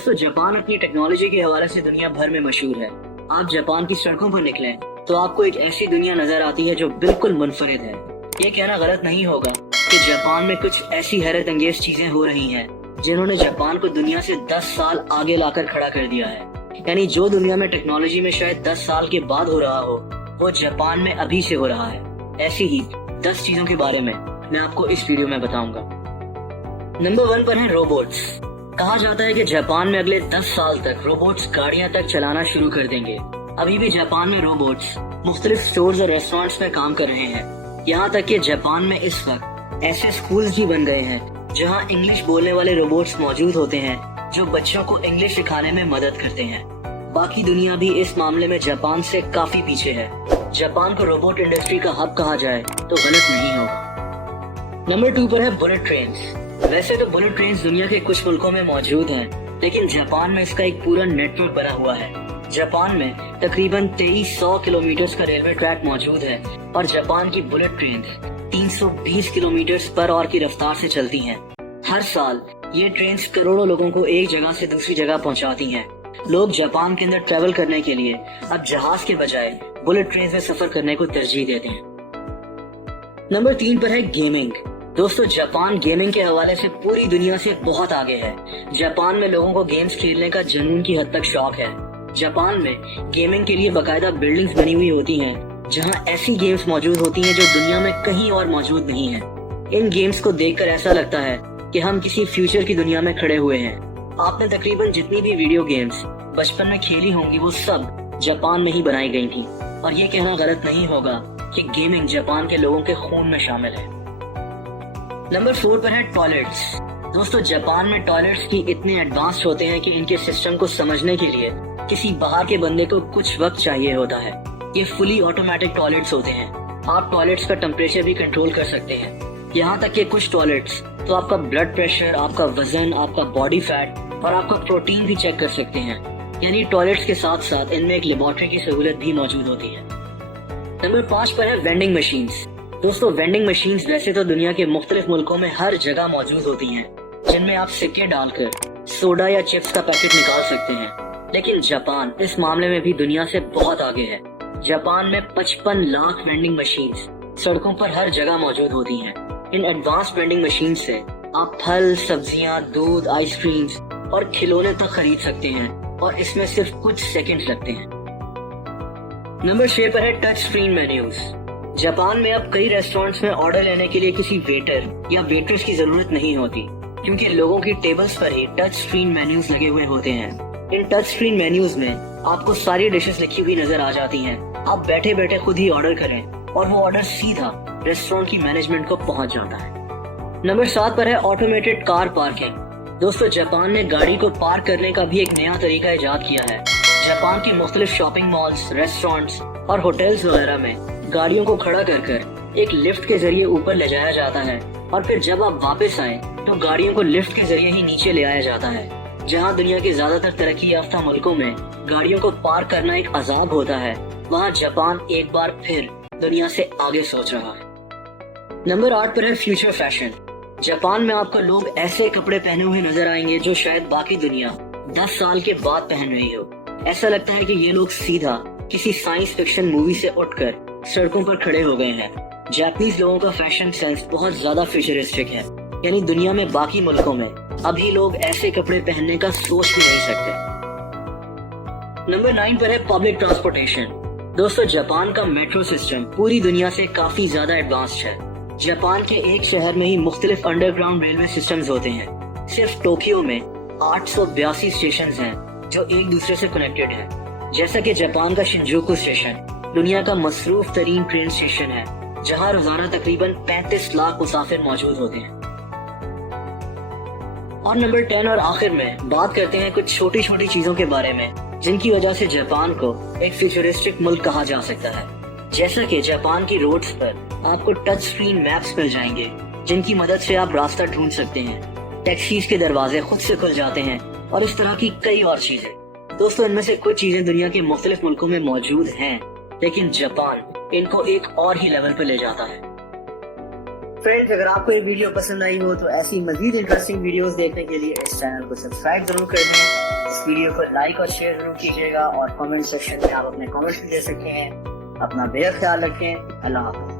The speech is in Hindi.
दोस्तों, जापान अपनी टेक्नोलॉजी के हवाले से दुनिया भर में मशहूर है। आप जापान की सड़कों पर निकलें तो आपको एक ऐसी दुनिया नजर आती है जो बिल्कुल मुनफरिद है। ये कहना गलत नहीं होगा कि जापान में कुछ ऐसी हैरत अंगेज चीजें हो रही हैं जिन्होंने जापान को दुनिया से 10 साल आगे लाकर खड़ा कर दिया है। यानी जो दुनिया में टेक्नोलॉजी में शायद 10 साल के बाद हो रहा हो, वो जापान में अभी से हो रहा है। ऐसी ही 10 चीजों के बारे में मैं आपको इस वीडियो में बताऊंगा। नंबर 1 पर है रोबोट्स। कहा जाता है कि जापान में अगले 10 साल तक रोबोट्स गाड़ियां तक चलाना शुरू कर देंगे। अभी भी जापान में रोबोट्स मुख्तलिफ स्टोर्स और रेस्टोरेंट्स में काम कर रहे हैं। यहाँ तक कि जापान में इस वक्त ऐसे स्कूल्स भी बन गए हैं जहाँ इंग्लिश बोलने वाले रोबोट्स मौजूद होते हैं जो बच्चों को इंग्लिश सिखाने में मदद करते हैं। बाकी दुनिया भी इस मामले में जापान से काफी पीछे है। जापान को रोबोट इंडस्ट्री का हब कहा जाए तो गलत नहीं होगा। नंबर 2 पर है बुलेट ट्रेन्स। वैसे तो बुलेट ट्रेन्स दुनिया के कुछ मुल्कों में मौजूद हैं, लेकिन जापान में इसका एक पूरा नेटवर्क बना हुआ है। जापान में तकरीबन 2300 किलोमीटर का रेलवे ट्रैक मौजूद है और जापान की bullet train 320 kilometre per hour की रफ्तार से चलती हैं। हर साल ये ट्रेन करोड़ों लोगों को एक जगह से दूसरी जगह पहुंचाती हैं। लोग जापान के अंदर ट्रेवल करने के लिए अब जहाज के बजाय बुलेट ट्रेन में सफर करने को तरजीह देते हैं। नंबर 3 पर है गेमिंग। दोस्तों, जापान गेमिंग के हवाले से पूरी दुनिया से बहुत आगे है। जापान में लोगों को गेम्स खेलने का जुनून की हद तक शौक है। जापान में गेमिंग के लिए बाकायदा बिल्डिंग्स बनी हुई होती हैं, जहां ऐसी गेम्स मौजूद होती हैं जो दुनिया में कहीं और मौजूद नहीं है। इन गेम्स को देखकर ऐसा लगता है कि हम किसी फ्यूचर की दुनिया में खड़े हुए हैं। आपने तकरीबन जितनी भी वीडियो गेम्स बचपन में खेली होंगी वो सब जापान में ही बनाई गई थी। और ये कहना गलत नहीं होगा कि गेमिंग जापान के लोगों के खून में शामिल है। नंबर 4 पर है टॉयलेट्स। दोस्तों, जापान में टॉयलेट्स की इतने एडवांस्ड होते हैं कि इनके सिस्टम को समझने के लिए किसी बाहर के बंदे को कुछ वक्त चाहिए होता है। ये फुली ऑटोमेटिक टॉयलेट्स होते हैं। आप टॉयलेट्स का टेम्परेचर भी कंट्रोल कर सकते हैं। यहाँ तक कि कुछ टॉयलेट्स तो आपका ब्लड प्रेशर, आपका वजन, आपका बॉडी फैट और आपका प्रोटीन भी चेक कर सकते हैं। यानी टॉयलेट्स के साथ साथ इनमें एक लेबोरेटरी की सहूलियत भी मौजूद होती है। नंबर 5 पर है वेंडिंग मशीन्स। दोस्तों, वेंडिंग मशीन्स वैसे तो दुनिया के मुख्तलिफ मुल्कों में हर जगह मौजूद होती हैं, जिनमें आप सिक्के डालकर सोडा या चिप्स का पैकेट निकाल सकते हैं। लेकिन जापान इस मामले में भी दुनिया से बहुत आगे है। जापान में 55 लाख वेंडिंग मशीन्स सड़कों पर हर जगह मौजूद होती हैं। इन एडवांस वेंडिंग मशीन से आप फल, सब्जियां, दूध, आइसक्रीम्स और खिलौने तक खरीद सकते हैं और इसमें सिर्फ कुछ सेकंड्स लगते हैं। नंबर 6 पर है टच स्क्रीन मेन्यूज। जापान में अब कई रेस्टोरेंट्स में ऑर्डर लेने के लिए किसी वेटर या वेट्रेस की जरूरत नहीं होती, क्योंकि लोगों की टेबल्स पर ही टच स्क्रीन मेन्यूज लगे हुए होते हैं। इन टच स्क्रीन मेन्यूज में आपको सारी डिशेस लिखी हुई नजर आ जाती हैं। आप बैठे बैठे खुद ही ऑर्डर करें और वो ऑर्डर सीधा रेस्टोरेंट की मैनेजमेंट को पहुंच जाता है। नंबर 7 पर है ऑटोमेटेड कार पार्किंग। दोस्तों, जापान ने गाड़ी को पार्क करने का भी एक नया तरीका इजाद किया है। जापान के मुख्तलिफ शॉपिंग मॉल्स, रेस्टोरेंट्स और होटल्स वगैरह में गाड़ियों को खड़ा कर एक लिफ्ट के जरिए ऊपर ले जाया जाता है और फिर जब आप वापस आए तो गाड़ियों को लिफ्ट के जरिए ही नीचे ले आया जाता है। जहां दुनिया के ज्यादातर तरक्की याफ्ता मुल्कों में गाड़ियों को पार्क करना एक अजाब होता है, वहां जापान एक बार फिर दुनिया से आगे सोच रहा है। नंबर 8 पर है फ्यूचर फैशन। जापान में आपको लोग ऐसे कपड़े पहने हुए नजर आएंगे जो शायद बाकी दुनिया 10 साल के बाद पहन रही हो। ऐसा लगता है कि ये लोग सीधा किसी साइंस फिक्शन मूवी से उठकर सड़कों पर खड़े हो गए हैं। जापानीज लोगों का फैशन सेंस बहुत ज्यादा फ्यूचरिस्टिक है। यानी दुनिया में बाकी मुल्कों में अभी लोग ऐसे कपड़े पहनने का सोच भी नहीं सकते। नंबर 9 पर है पब्लिक ट्रांसपोर्टेशन। दोस्तों, जापान का मेट्रो सिस्टम पूरी दुनिया से काफी ज्यादा एडवांस्ड है। जापान के एक शहर में ही मुख्तलिफ अंडरग्राउंड रेलवे सिस्टम्स होते हैं। सिर्फ टोक्यो में 882 स्टेशन हैं जो एक दूसरे से कनेक्टेड हैं। जैसा कि जापान का शिंजुकू स्टेशन दुनिया का मसरूफ तरीन ट्रेन स्टेशन है, जहां रोजाना तकरीबन 35 लाख मुसाफिर मौजूद होते हैं। और नंबर 10 और आखिर में बात करते हैं कुछ छोटी छोटी चीजों के बारे में जिनकी वजह से जापान को एक फ्यूचरिस्टिक मुल्क कहा जा सकता है। जैसा कि जापान की रोड्स पर आपको टच स्क्रीन मैप्स मिल जाएंगे, जिनकी मदद से आप रास्ता ढूंढ सकते हैं। टैक्सीज के दरवाजे खुद से खुल जाते हैं और इस तरह की कई और चीजें। दोस्तों, इनमें से कुछ चीजें दुनिया के मुख्तलिफ मुल्कों में मौजूद हैं, लेकिन जापान इनको एक और ही लेवल पर ले जाता है। फ्रेंड्स, अगर आपको ये वीडियो पसंद आई हो तो ऐसी मजीद इंटरेस्टिंग वीडियोस देखने के लिए इस चैनल को सब्सक्राइब जरूर कर दें। इस वीडियो को लाइक और शेयर जरूर कीजिएगा और कमेंट सेक्शन में आप अपने कमेंट्स भी दे सकते हैं। अपना बेहद ख्याल रखें। अल्लाह हाफ़िज़।